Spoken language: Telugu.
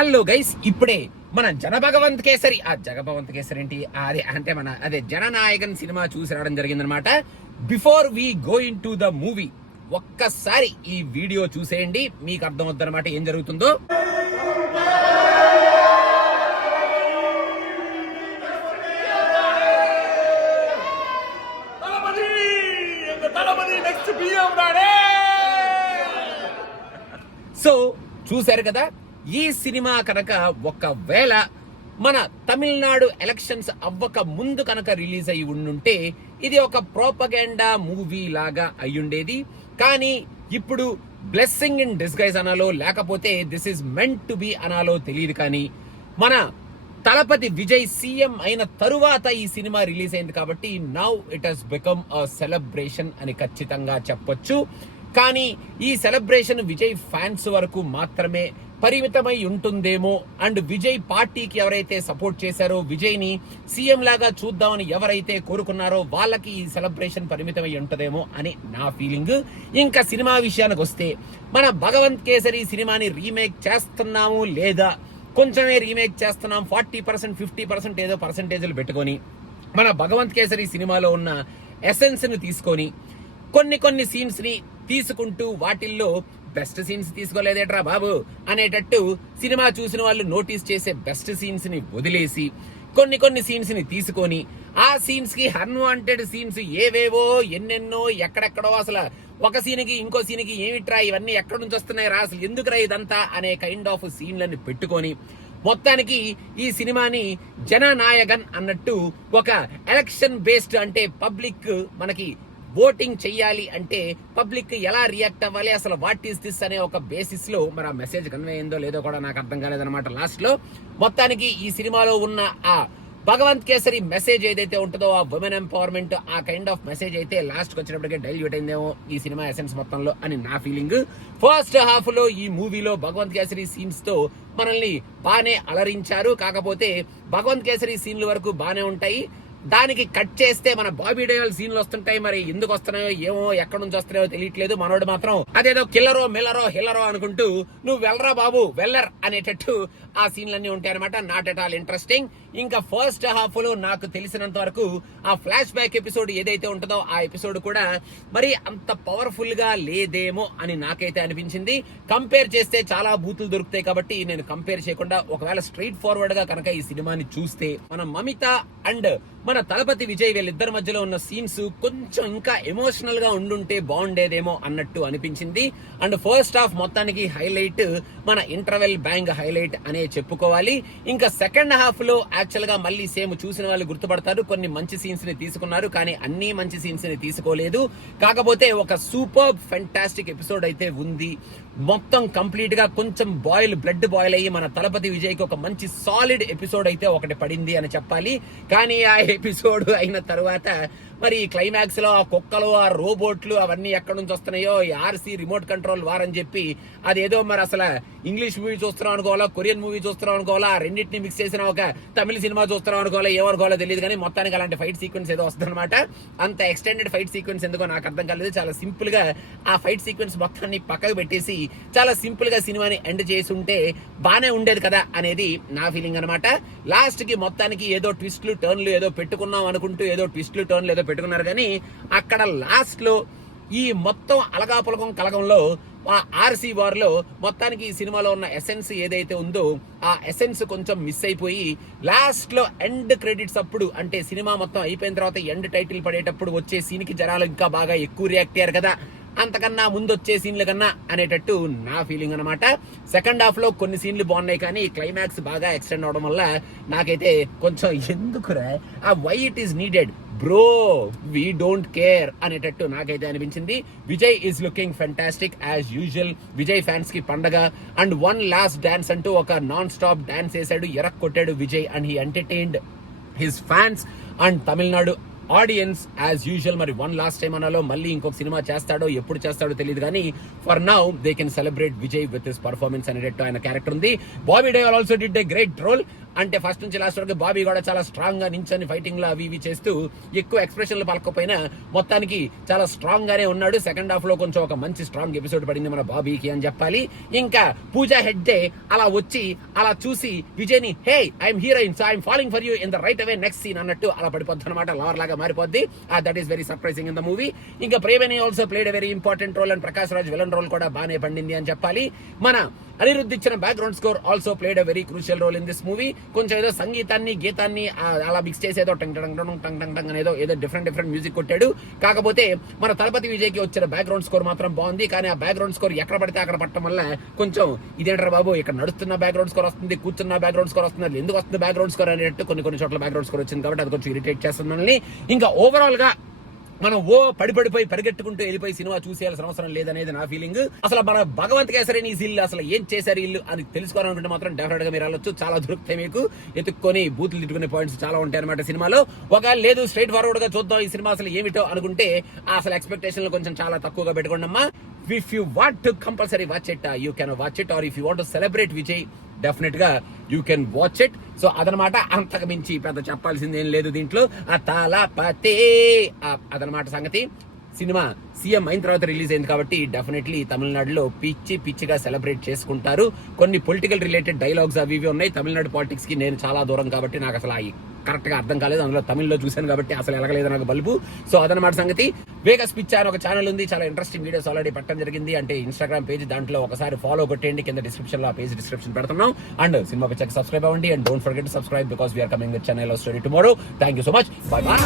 హలో గైస్, ఇప్పుడే మన జనభగవంత్ కేసరి జగభగవంత్ కేసరి ఏంటి అదే జననాయకన్ సినిమా చూసి రావడం జరిగిందనమాట. Before we go into the movie ఒక్కసారి ఈ వీడియో చూసేయండి, మీకు అర్థమవుతుందన్నమాట ఏం జరుగుతుందో. సో చూశారు కదా, ఈ సినిమా కనుక ఒకవేళ మన తమిళనాడు ఎలక్షన్స్ అవ్వక ముందు కనుక రిలీజ్ అయి ఉండుంటే ఇది ఒక ప్రోపగెండా మూవీ లాగా అయ్యుండేది. కానీ ఇప్పుడు బ్లెస్సింగ్ ఇన్ డిస్గైజ్ అనాలో లేకపోతే this is meant to be అనాలో తెలియదు, కానీ మన తలపతి విజయ్ సీఎం అయిన తరువాత ఈ సినిమా రిలీజ్ అయింది కాబట్టి now it has become a celebration అని ఖచ్చితంగా చెప్పొచ్చు. కానీ ఈ సెలబ్రేషన్ విజయ్ ఫ్యాన్స్ వరకు మాత్రమే పరిమితమై ఉంటుందేమో, అండ్ విజయ్ పార్టీకి ఎవరైతే సపోర్ట్ చేశారో, విజయ్ ని సీఎం లాగా చూద్దామని ఎవరైతే కోరుకున్నారో వాళ్ళకి ఈ సెలబ్రేషన్ పరిమితమై ఉంటుందేమో అని నా ఫీలింగ్. ఇంకా సినిమా విషయానికి వస్తే, మన భగవంత్ కేసరి సినిమాని రీమేక్ చేస్తున్నాము లేదా కొంచెమే రీమేక్ చేస్తున్నాం, 40% 50% ఏదో పర్సంటేజ్లు పెట్టుకొని మన భగవంత్ కేసరి సినిమాలో ఉన్న ఎసెన్స్ ని తీసుకొని కొన్ని సీన్స్ ని తీసుకుంటూ వాటిల్లో బెస్ట్ సీన్స్ తీసుకోలేదేట్రా బాబు అనేటట్టు సినిమా చూసిన వాళ్ళు నోటీస్ చేసే బెస్ట్ సీన్స్ ని వదిలేసి కొన్ని సీన్స్ ని తీసుకొని ఆ సీన్స్ కి అన్వాంటెడ్ సీన్స్ ఏవేవో ఎన్నెన్నో ఎక్కడెక్కడో అసలు ఒక సీన్కి ఇంకో సీన్కి ఏమిట్రా ఇవన్నీ ఎక్కడి నుంచి వస్తున్నాయి రా, అసలు ఎందుకురా ఇదంతా అనే కైండ్ ఆఫ్ సీన్లని పెట్టుకొని మొత్తానికి ఈ సినిమాని జననాయకన్ అన్నట్టు ఒక ఎలక్షన్ బేస్డ్, అంటే పబ్లిక్ మనకి ఓటింగ్ చెయ్యాలి అంటే పబ్లిక్ ఎలా రియాక్ట్ అవ్వాలి, అసలు వాట్ ఈస్ దిస్ అనే ఒక బేసిస్ లో మరి ఆ మెసేజ్ కన్వే అయిందో లేదో కూడా నాకు అర్థం కాలేదన్నమాట లాస్ట్ లో. మొత్తానికి ఈ సినిమాలో ఉన్న ఆ భగవంత్ కేసరి మెసేజ్ ఏదైతే ఉంటుందో, ఆ ఉమెన్ ఎంపవర్మెంట్, ఆ కైండ్ ఆఫ్ మెసేజ్ అయితే లాస్ట్ కి వచ్చినప్పటికే డైల్యూట్ అయిందేమో ఈ సినిమా ఎసెన్స్ మొత్తంలో అని నా ఫీలింగ్. ఫస్ట్ హాఫ్ లో ఈ మూవీలో భగవంత్ కేసరి సీన్స్ తో మనల్ని బానే అలరించారు. కాకపోతే భగవంత్ కేసరి సీన్ల వరకు బానే ఉంటాయి, దానికి కట్ చేస్తే మన బాబీ డేవల్ సీన్లు వస్తుంటాయి. మరి ఎందుకు వస్తున్నాయో ఏమో, ఎక్కడి నుంచి వస్తున్నాయో తెలియట్లేదు. మనోడు మాత్రం అదేదో కిల్లరో మిల్లరో హిల్లరో అనుకుంటూ నువ్వు వెళ్ళరా బాబు వెల్లర్ అనేటట్టు ఆ సీన్లన్నీ ఉంటాయి అనమాట. Not at all interesting. ఇంకా ఫస్ట్ హాఫ్ లో నాకు తెలిసినంత వరకు ఆ ఫ్లాష్ బ్యాక్ ఎపిసోడ్ ఏదైతే ఉంటుందో ఆ ఎపిసోడ్ కూడా మరి అంత పవర్ఫుల్ గా లేదేమో అని నాకైతే అనిపించింది. కంపేర్ చేస్తే చాలా బూతులు దొరుకుతాయి కాబట్టి నేను కంపేర్ చేయకుండా ఒకవేళ స్ట్రైట్ ఫార్వర్డ్ గా కనుక ఈ సినిమాని చూస్తే మన మమిత అండ్ మన తలపతి విజయ్ వీళ్ళిద్దరి మధ్యలో ఉన్న సీన్స్ కొంచెం ఇంకా ఎమోషనల్ గా ఉండుంటే బాగుండేదేమో అన్నట్టు అనిపించింది. అండ్ ఫస్ట్ హాఫ్ మొత్తానికి హైలైట్ మన ఇంటర్వెల్ బ్యాంగ్ హైలైట్ అనే చెప్పుకోవాలి. ఇంకా సెకండ్ హాఫ్ లో యాక్చువల్ గా మళ్ళీ సేమ్ చూసిన వాళ్ళు గుర్తుపడతారు, కొన్ని మంచి సీన్స్ ని తీసుకున్నారు కానీ అన్ని మంచి సీన్స్ ని తీసుకోలేదు. కాకపోతే ఒక సూపర్ ఫెంటాస్టిక్ ఎపిసోడ్ అయితే ఉంది. మొత్తం కంప్లీట్ గా కొంచెం బ్లడ్ బాయిల్ అయ్యి మన తలపతి విజయ్ కి ఒక మంచి సాలిడ్ ఎపిసోడ్ అయితే ఒకటి పడింది అని చెప్పాలి. కానీ ఆ ఎపిసోడ్ అయిన తర్వాత మరి క్లైమాక్స్ లో ఆ కుక్కలు, ఆ రోబోట్లు అవన్నీ ఎక్కడి నుంచి వస్తున్నాయో, ఈ ఆర్సీ రిమోట్ కంట్రోల్ వార్ అని చెప్పి అదేదో మరి అసలు ఇంగ్లీష్ మూవీ చూస్తున్నాం అనుకోవాలా, కొరియన్ మూవీ చూస్తున్నాం అనుకోవాలా, ఆ రెండింటిని మిక్స్ చేసిన ఒక తమిళ సినిమా చూస్తున్నాం అనుకోవాలా, ఏమనుకోవాలో తెలియదు. కానీ మొత్తానికి అలాంటి ఫైట్ సీక్వెన్స్ ఏదో వస్తుంది అనమాట. అంత ఎక్స్టెండెడ్ ఫైట్ సీక్వెన్స్ ఎందుకో నాకు అర్థం కాలేదు. చాలా సింపుల్ గా ఆ ఫైట్ సీక్వెన్స్ మొత్తాన్ని పక్కకు పెట్టేసి చాలా సింపుల్ గా సినిమాని ఎండ్ చేసి ఉంటే బానే ఉండేది కదా అనేది నా ఫీలింగ్ అనమాట. లాస్ట్ కి మొత్తానికి ఏదో ట్విస్ట్లు టర్న్లు ఏదో పెట్టుకున్నాం అనుకుంటూ ఏదో ట్విస్ట్లు టర్న్లు ఏదో పెట్టుకున్నారు, కానీ అక్కడ లాస్ట్ లో ఈ మొత్తం అలగాపులగం కలగంలో ఆ ఆర్సీ వార్ లో మొత్తానికి ఈ సినిమాలో ఉన్న ఎసెన్స్ ఏదైతే ఉందో ఆ ఎసెన్స్ కొంచెం మిస్ అయిపోయి లాస్ట్ లో ఎండ్ క్రెడిట్స్ అప్పుడు, అంటే సినిమా మొత్తం అయిపోయిన తర్వాత ఎండ్ టైటిల్ పడేటప్పుడు వచ్చే సీన్ కి జనాలు ఇంకా బాగా ఎక్కువ రియాక్ట్ అయ్యారు కదా, అంతకన్నా ముందు వచ్చే సీన్ల కన్నా అనేటట్టు నా ఫీలింగ్ అనమాట. సెకండ్ హాఫ్ లో కొన్ని సీన్లు బాగున్నాయి కానీ క్లైమాక్స్ బాగా ఎక్స్టెండ్ అవడం వల్ల నాకైతే కొంచెం ఎందుకురా ఆ why it is needed bro, we don't care అనేటట్టు నాకైతే అనిపించింది. Vijay is looking fantastic as usual. Vijay fans కి పండగ. అండ్ వన్ లాస్ట్ డాన్స్ అంటూ ఒక నాన్ స్టాప్ డాన్స్ వేసాడు, ఎరక్ కొట్టాడు Vijay, and he entertained his fans and Tamil Nadu audience as usual. మరి వన్ లాస్ట్ టైం అనాలో మళ్ళీ ఇంకొక సినిమా చేస్తాడో ఎప్పుడు చేస్తాడో తెలియదు, కానీ for now they can celebrate Vijay with his performance అనేటట్టు ఆయన క్యారెక్టర్ ఉంది. Bobby Deol also did a great role. అంటే ఫస్ట్ నుంచి లాస్ట్ వరకు బాబీ కూడా చాలా స్ట్రాంగ్ గా నించొని ఫైటింగ్ లో అవి ఇవి చేస్తూ ఎక్కువ ఎక్స్ప్రెషన్లు పలకపోయినా మొత్తానికి చాలా స్ట్రాంగ్ గానే ఉన్నాడు. సెకండ్ హాఫ్ లో కొంచెం ఒక మంచి స్ట్రాంగ్ ఎపిసోడ్ పడింది మన బాబీకి అని చెప్పాలి. ఇంకా పూజా హెగ్డే అలా వచ్చి అలా చూసి విజయ్ ని hey I'm heroine so I'm following for you in the right away next scene అన్నట్టు అలా పడిపోద్ది అనమాట. లవర్ లాగా మారిపోద్ది. That is very surprising in the movie. ఇంకా ప్రేమని also played a very important role and Prakash Raj villain role కూడా బాగానే పండింది అని చెప్పాలి. మన అనిరుద్ధ్ ఇచ్చిన background score also played a very crucial role in this movie. కొంచెం ఏదో సంగీతాన్ని గీతాన్ని అలా మిక్స్ చేసి ఏదో tongue tongue tongue tongue tongue tongue అనేదో ఏదో డిఫరెంట్ మ్యూజిక్ కొట్టాడు. కాకపోతే మన తలపతి విజయ్ కి వచ్చిన బ్యాక్గ్రౌండ్ స్కోర్ మాత్రం బాగుంది. కానీ ఆ బ్యాక్గ్రౌండ్ స్కోర్ ఎక్కడ పడితే అక్కడ పట్టడం వల్ల కొంచెం ఇదేంటారు బాబు ఇక్కడ నడుస్తున్న బ్యాక్గ్రౌండ్ స్కోర్ వస్తుంది, కూర్చున్న బ్యాక్గ్రౌండ్ స్కోర్ వస్తుంది, ఎందుకు వస్తుంది బ్యాక్గ్రౌండ్ స్కోర్ అనేట్టు కొన్ని చోట్ల బ్యాక్గ్రౌండ్ స్కోర్ వచ్చింది కాబట్టి అది కొంచెం ఇరిటేట్ చేస్తుంది మనల్ని. ఇంకా ఓవరాల్ గా మనం పడిపోయి పరిగెట్టుకుంటూ వెళ్ళిపోయి సినిమా చూసేయాల్సిన అవసరం లేదనేది నా ఫీలింగ్. అసలు మన భగవంత్ కేసరి ఈ ఇల్లు అసలు ఏం చేశారు ఇల్లు అని తెలుసుకోవాలనుకుంటే మాత్రం డెఫినెట్ గా మీరు వెళ్ళొచ్చు. చాలా దొరుకుతాయి మీకు, ఎత్తుక్కొని బూతులు తిట్టుకునే పాయింట్స్ చాలా ఉంటాయి అనమాట సినిమాలో. ఒకవేళ లేదు స్ట్రైట్ ఫార్వర్డ్ గా చూద్దాం ఈ సినిమా అసలు ఏమిటో అనుకుంటే అసలు ఎక్స్పెక్టేషన్లు కొంచెం చాలా తక్కువగా పెట్టుకోండి అమ్మా. If you want to compulsory watch it you can watch it, or if you want to celebrate Vijay definite గా you can watch it. So అదనమాట, అంతకు మించి పెద్ద చెప్పాల్సింది ఏం లేదు దీంట్లో. ఆ తలపతే అదనమాట సంగతి. సినిమా సీఎం అయిన తర్వాత రిలీజ్ అయింది కాబట్టి డెఫినెట్లీ తమిళనాడులో పిచ్చిగా సెలబ్రేట్ చేసుకుంటారు. కొన్ని పొలిటికల్ రిలేటెడ్ డైలాగ్స్ అవి ఇవి ఉన్నాయి. తమిళనాడు పాలిటిక్స్ కి నేను చాలా దూరం కాబట్టి నాకు అసలు కరెక్ట్ గా అర్థం కాలేదు. అందులో తమిళ్లో చూశాను కాబట్టి అసలు ఎలాగలేదు నాకు బల్బు. సో అదనమాట సంగతి. వేగస్ పిచ్చా అని ఒక ఛానల్ ఉంది, చాలా ఇంట్రెస్టింగ్ వీడియోస్ ఆల్రెడీ పెట్టడం జరిగింది. అంటే ఇన్స్టాగ్రామ్ పేజ్, దాంట్లో ఒకసారి ఫాలో కొట్టేయండి, కింద డిస్క్రిప్షన్ లో ఆ పేజ్ డిస్క్రిప్షన్ పెడుతున్నాం. అండ్ సినిమా పిచ్చాకి సబ్స్క్రైబ్ అవ్వండి and don't forget to subscribe because we're coming with channel story tomorrow. Thank you so much. Bye by.